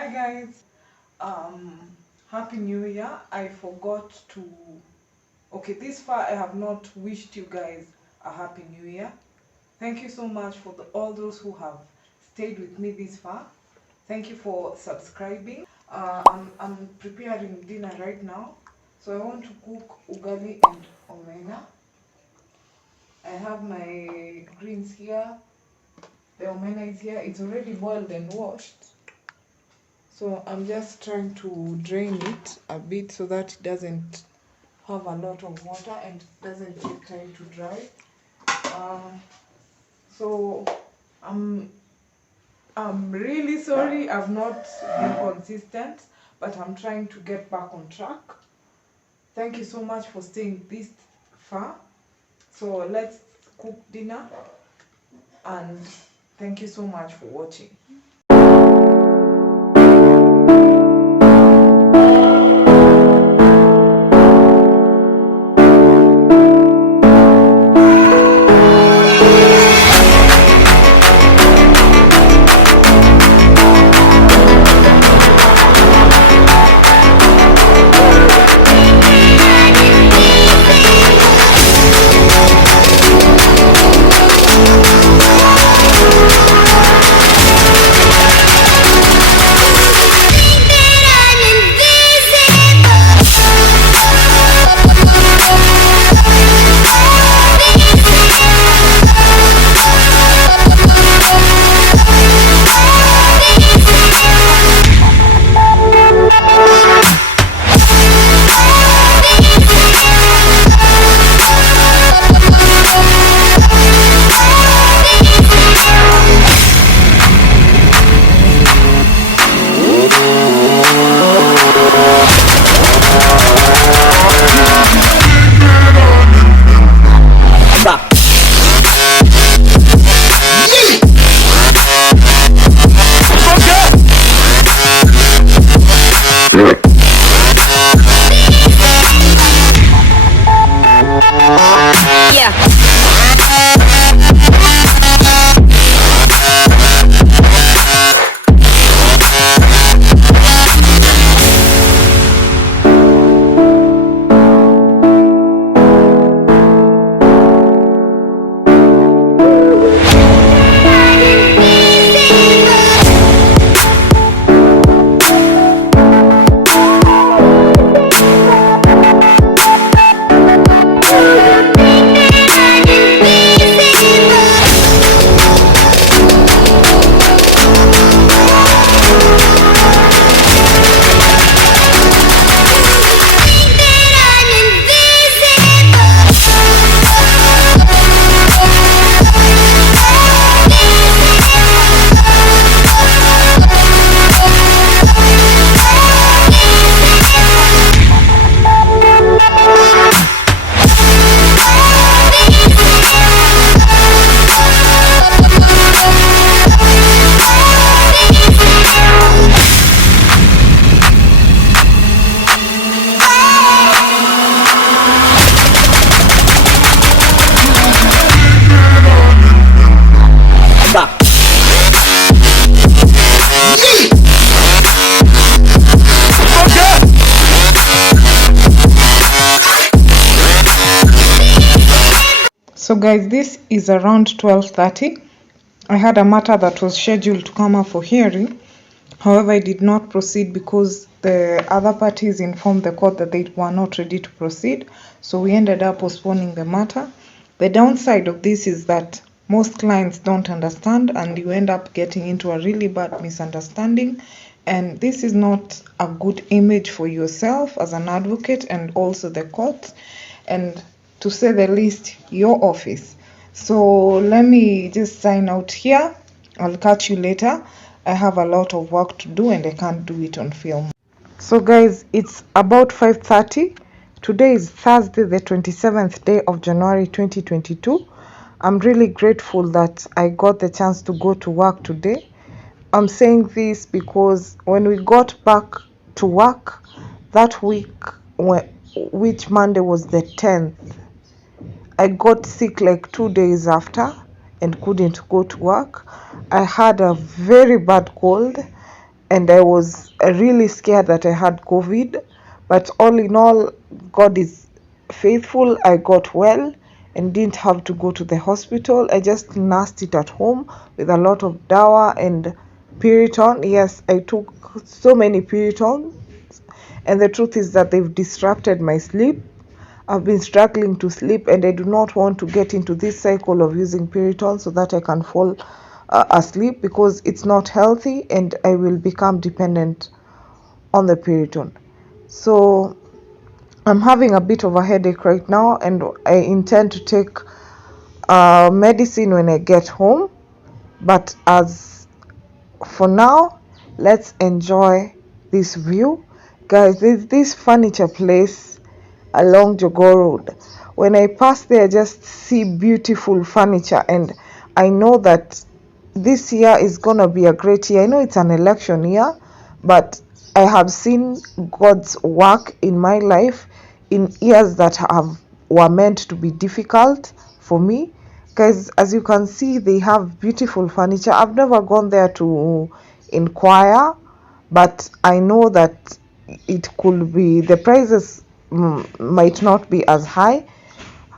Hi guys, happy new year. I forgot to, okay, this far I have not wished you guys a happy new year. Thank you so much for all those who have stayed with me this far. Thank you for subscribing. I'm preparing dinner right now, so I want to cook ugali and omena. I have my greens here. The omena is here. It's already boiled and washed. So I'm just trying to drain it a bit so that it doesn't have a lot of water and doesn't take time to dry. So I'm really sorry I've not been consistent, but I'm trying to get back on track. Thank you so much for staying this far. So let's cook dinner, and thank you so much for watching. So guys, this is around 12:30. I had a matter that was scheduled to come up for hearing. However, I did not proceed because the other parties informed the court that they were not ready to proceed. So we ended up postponing the matter. The downside of this is that most clients don't understand, and you end up getting into a really bad misunderstanding. And this is not a good image for yourself as an advocate and also the court, and to say the least, your office. So let me just sign out here. I'll catch you later. I have a lot of work to do and I can't do it on film. So guys, it's about 5:30. Today is Thursday, the 27th day of January 2022. I'm really grateful that I got the chance to go to work today. I'm saying this because when we got back to work that week, which Monday was the 10th, I got sick like 2 days after and couldn't go to work. I had a very bad cold, and I was really scared that I had COVID. But all in all, God is faithful. I got well and didn't have to go to the hospital. I just nursed it at home with a lot of dawa and Piriton. Yes, I took so many Piriton, and the truth is that they've disrupted my sleep. I've been struggling to sleep, and I do not want to get into this cycle of using Piriton so that I can fall asleep, because it's not healthy and I will become dependent on the Piriton. So I'm having a bit of a headache right now, and I intend to take medicine when I get home. But as for now, let's enjoy this view. Guys, there's this furniture place along Jogo Road. When I pass there, I just see beautiful furniture, and I know that this year is gonna be a great year. I know it's an election year, but I have seen God's work in my life in years that were meant to be difficult for me. Guys, as you can see, they have beautiful furniture. I've never gone there to inquire, but I know that it could be, the prices might not be as high.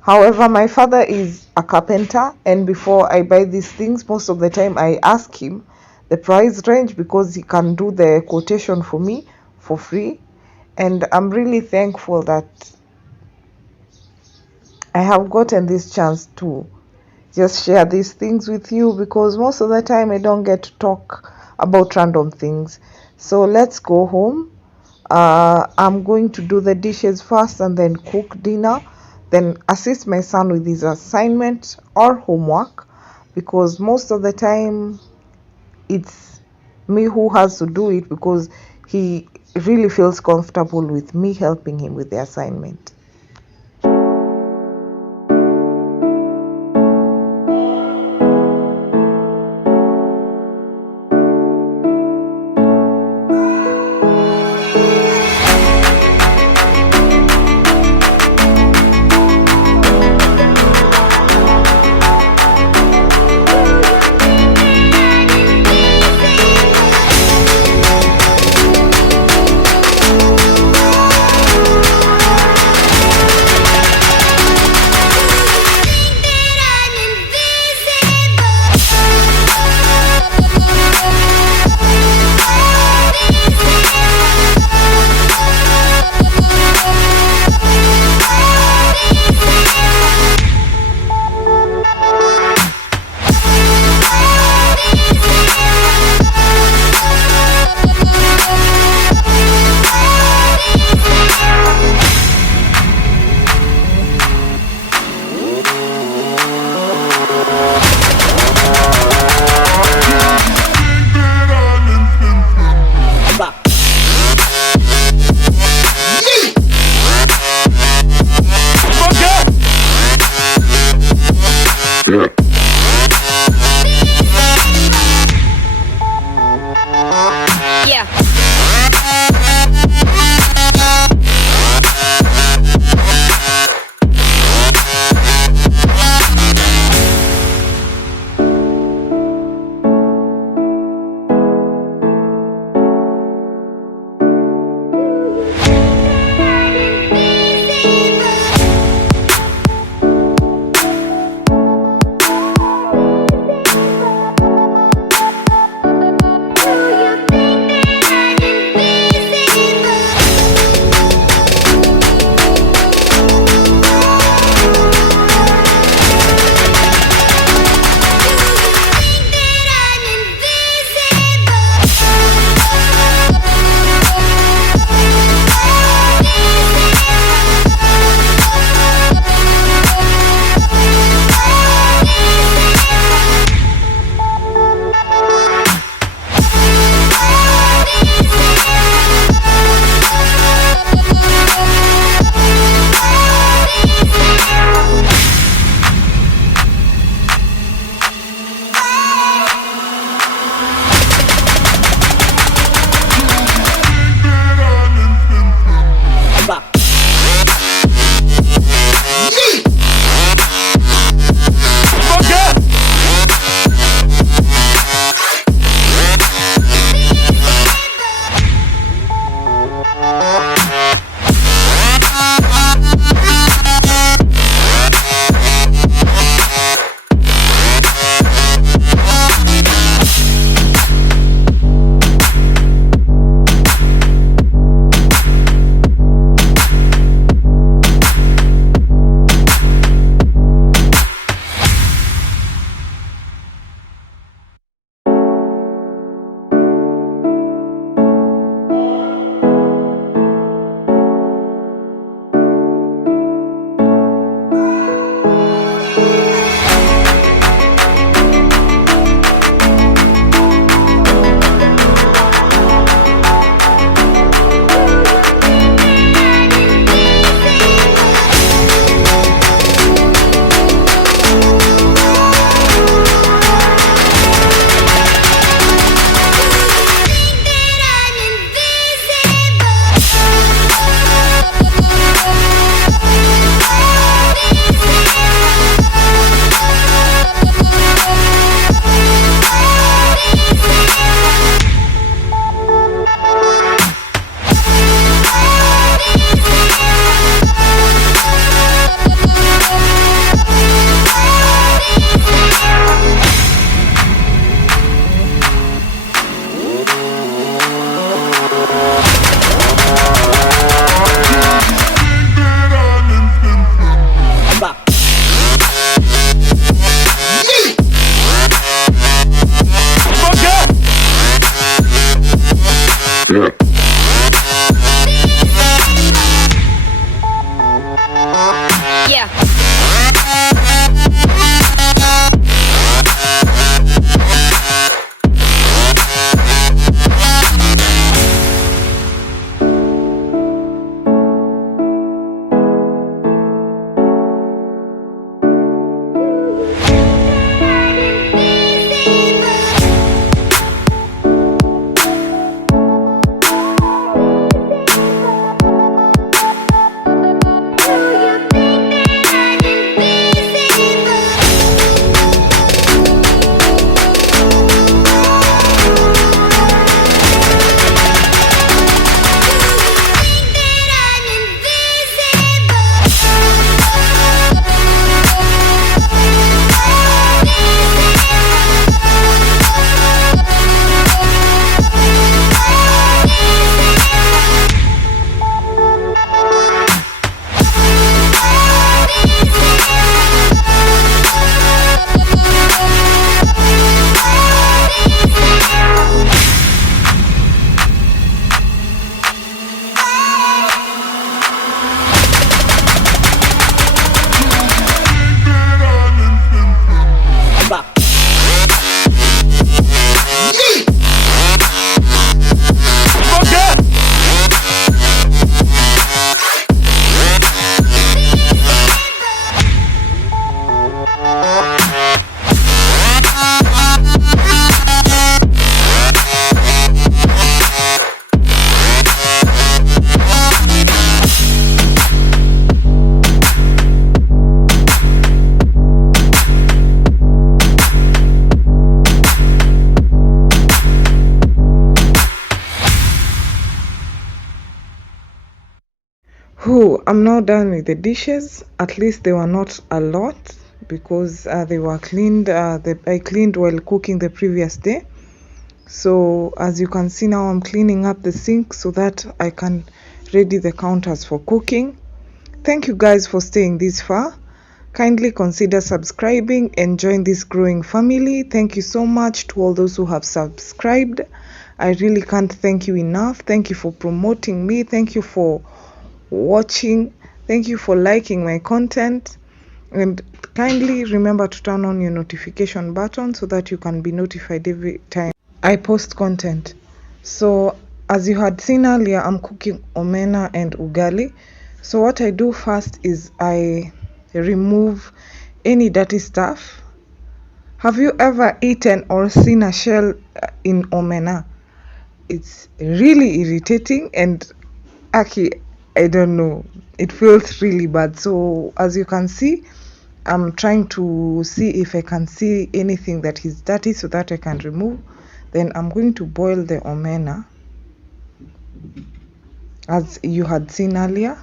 However, my father is a carpenter, and before I buy these things, most of the time I ask him the price range, because he can do the quotation for me for free. And I'm really thankful that I have gotten this chance to just share these things with you, because most of the time I don't get to talk about random things. So let's go home. I'm going to do the dishes first and then cook dinner, then assist my son with his assignment or homework, because most of the time it's me who has to do it, because he really feels comfortable with me helping him with the assignment. Yeah. I'm now done with the dishes. At least they were not a lot because they were cleaned. I cleaned while cooking the previous day. So as you can see now, I'm cleaning up the sink so that I can ready the counters for cooking. Thank you guys for staying this far. Kindly consider subscribing and join this growing family. Thank you so much to all those who have subscribed. I really can't thank you enough. Thank you for promoting me. Thank you for watching. Thank you for liking my content, and kindly remember to turn on your notification button so that you can be notified every time I post content. So as you had seen earlier, I'm cooking omena and ugali. So what I do first is I remove any dirty stuff. Have you ever eaten or seen a shell in omena? It's really irritating, and actually I don't know, it feels really bad. So as you can see, I'm trying to see if I can see anything that is dirty so that I can remove. Then I'm going to boil the omena as you had seen earlier.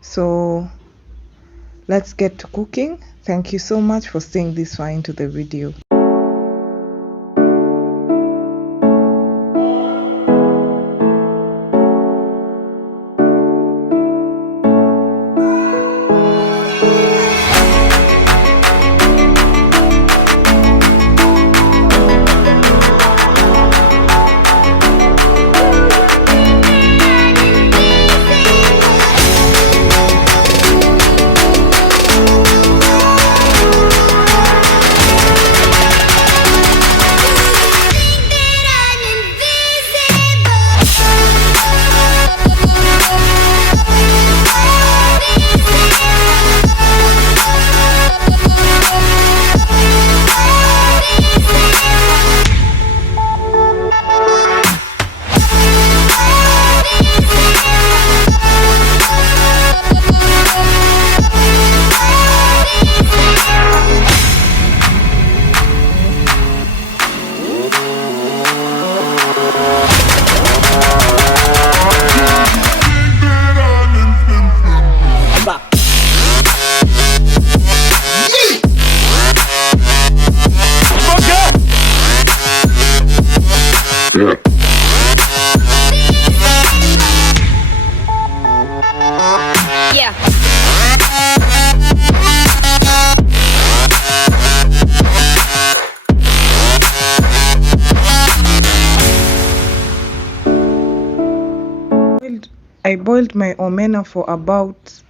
So let's get to cooking. Thank you so much for staying this far into the video. I boiled my omena for about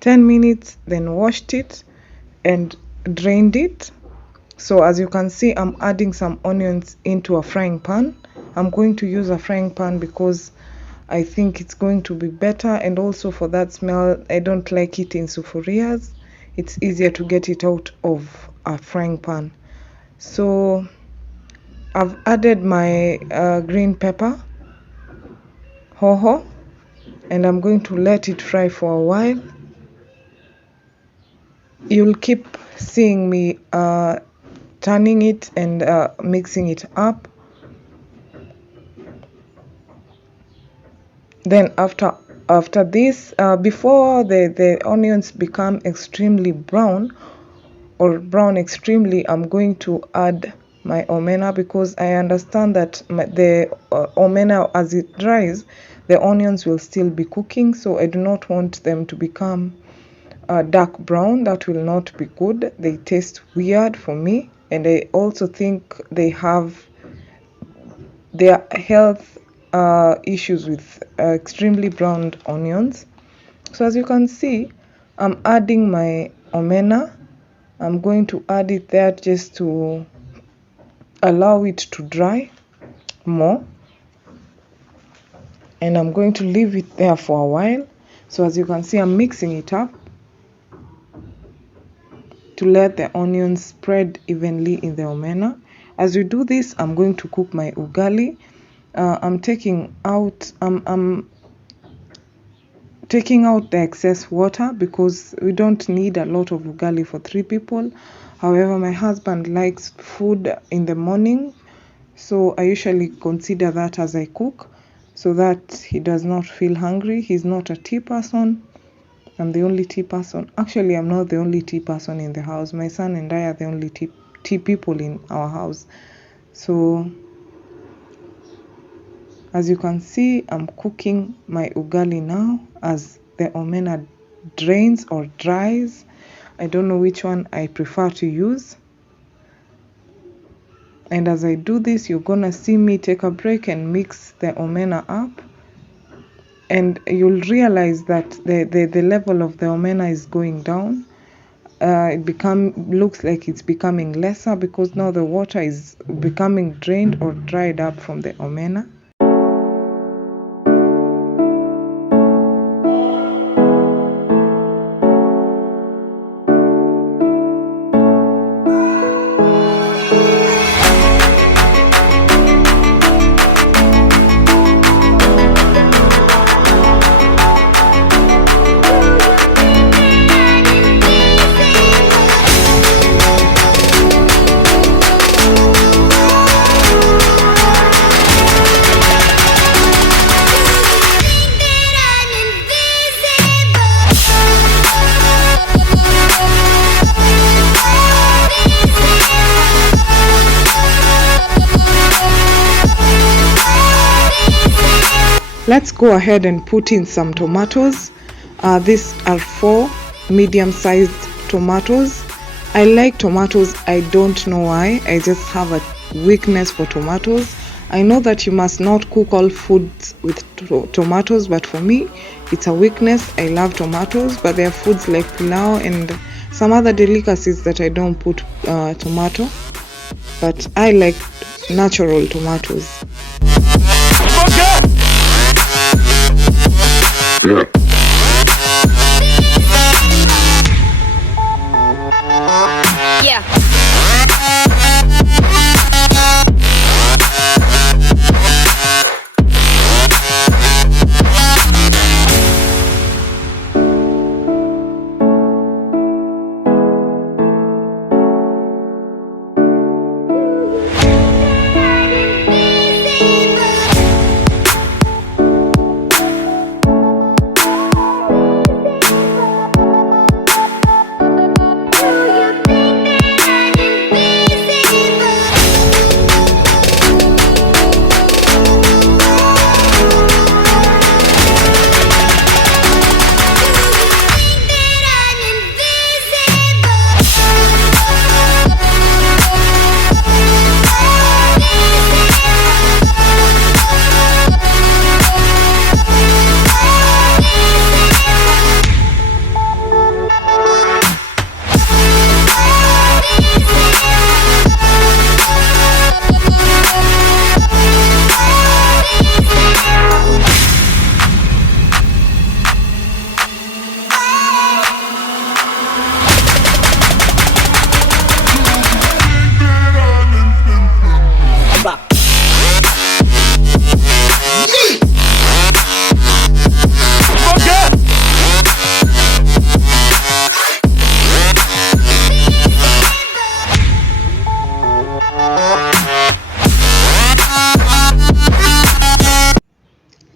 10 minutes, then washed it and drained it. So as you can see, I'm adding some onions into a frying pan. I'm going to use a frying pan because I think it's going to be better, and also for that smell, I don't like it in sufurias. It's easier to get it out of a frying pan. So I've added my green pepper, hoho, and I'm going to let it fry for a while. You'll keep seeing me turning it and mixing it up. Then after this, before the onions become extremely brown or brown extremely, I'm going to add my omena, because I understand that the omena, as it dries, the onions will still be cooking, so I do not want them to become dark brown. That will not be good. They taste weird for me, and I also think they have their health issues with extremely browned onions. So as you can see, I'm adding my omena. I'm going to add it there just to allow it to dry more, and I'm going to leave it there for a while. So as you can see, I'm mixing it up to let the onions spread evenly in the omena. As we do this, I'm going to cook my ugali. I'm taking out the excess water because we don't need a lot of ugali for 3 people. However, my husband likes food in the morning, so I usually consider that as I cook so that he does not feel hungry. He's not a tea person. I'm the only tea person. Actually, I'm not the only tea person in the house. My son and I are the only tea people in our house. So as you can see, I'm cooking my ugali now as the omena drains or dries. I don't know which one I prefer to use. And as I do this, you're gonna see me take a break and mix the omena up. And you'll realize that the level of the omena is going down. It looks like it's becoming lesser because now the water is becoming drained or dried up from the omena. Let's go ahead and put in some tomatoes. These are 4 medium-sized tomatoes. I like tomatoes. I don't know why. I just have a weakness for tomatoes. I know that you must not cook all foods with tomatoes, but for me, it's a weakness. I love tomatoes, but there are foods like pilau and some other delicacies that I don't put tomato. But I like natural tomatoes. Yeah.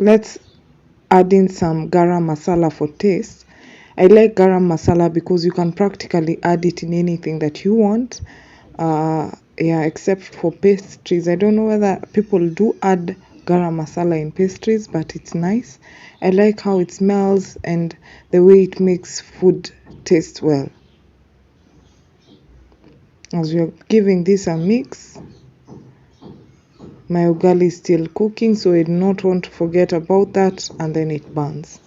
Let's add in some garam masala for taste. I like garam masala because you can practically add it in anything that you want. Yeah, except for pastries. I don't know whether people do add garam masala in pastries, but it's nice. I like how it smells and the way it makes food taste well. As we are giving this a mix, my ugali is still cooking, so I do not want to forget about that, and then it burns.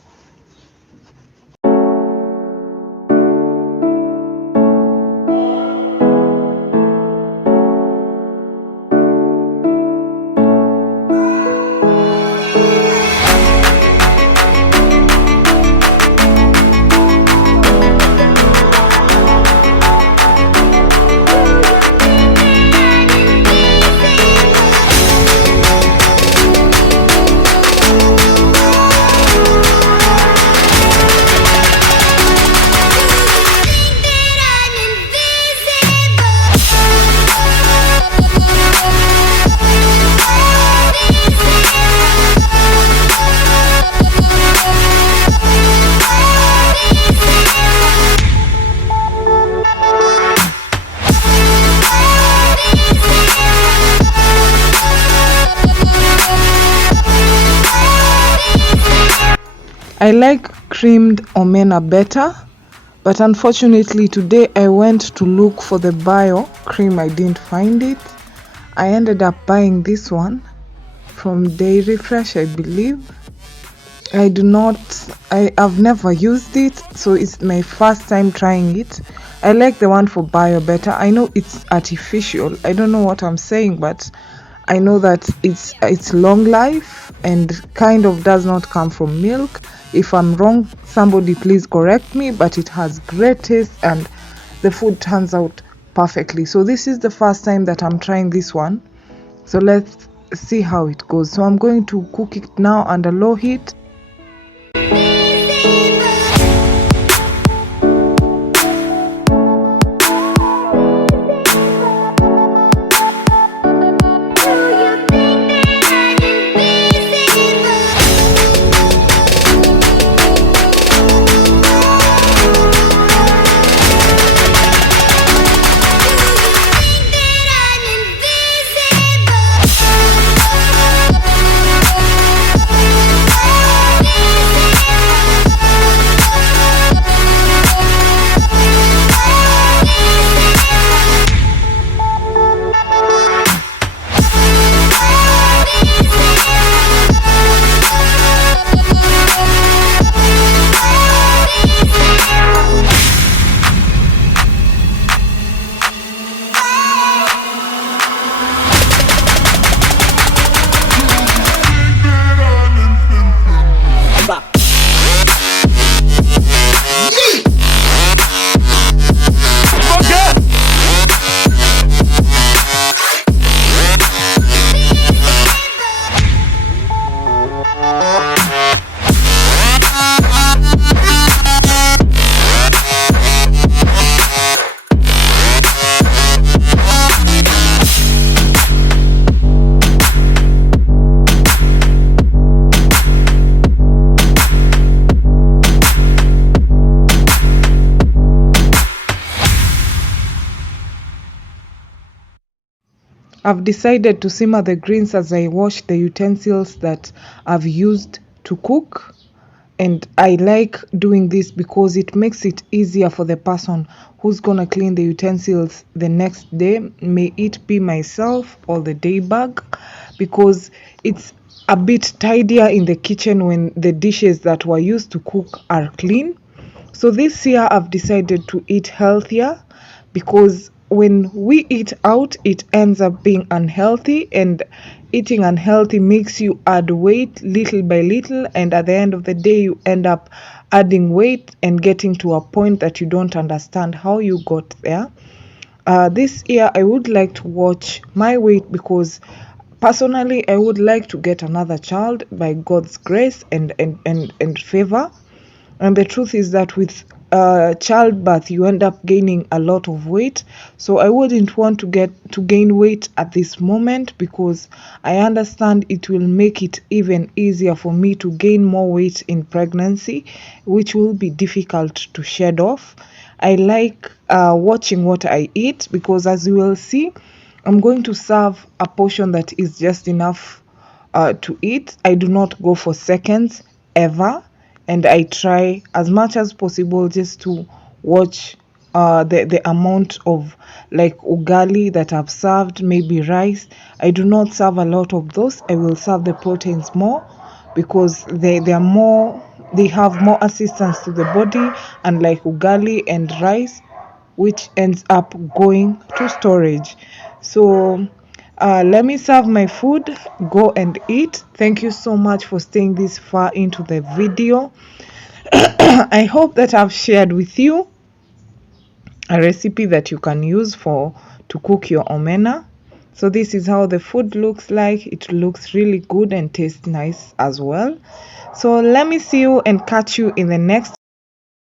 I like creamed omena better, but unfortunately today I went to look for the bio cream. I didn't find it. I ended up buying this one from Dairy Fresh, I believe. I've never used it, so it's my first time trying it. I like the one for bio better. I know it's artificial. I don't know what I'm saying, but I know that it's long life and kind of does not come from milk. If I'm wrong, somebody please correct me, but it has great taste and the food turns out perfectly. So this is the first time that I'm trying this one. So let's see how it goes. So I'm going to cook it now under low heat. I've decided to simmer the greens as I wash the utensils that I've used to cook. And I like doing this because it makes it easier for the person who's gonna clean the utensils the next day, may it be myself or the day bag, because it's a bit tidier in the kitchen when the dishes that were used to cook are clean. So this year I've decided to eat healthier, because when we eat out it ends up being unhealthy, and eating unhealthy makes you add weight little by little, and at the end of the day you end up adding weight and getting to a point that you don't understand how you got there. This year I would like to watch my weight, because personally I would like to get another child by God's grace and favor. And the truth is that with childbirth, you end up gaining a lot of weight. So I wouldn't want to gain weight at this moment, because I understand it will make it even easier for me to gain more weight in pregnancy, which will be difficult to shed off. I like watching what I eat, because as you will see, I'm going to serve a portion that is just enough to eat. I do not go for seconds ever, and I try as much as possible just to watch the amount of like ugali that I've served, maybe rice. I do not serve a lot of those. I will serve the proteins more, because they are more, they have more assistance to the body, and like ugali and rice, which ends up going to storage. So let me serve my food, go and eat. Thank you so much for staying this far into the video. I hope that I've shared with you a recipe that you can use to cook your omena. So this is how the food looks like. It looks really good and tastes nice as well. So let me see you and catch you in the next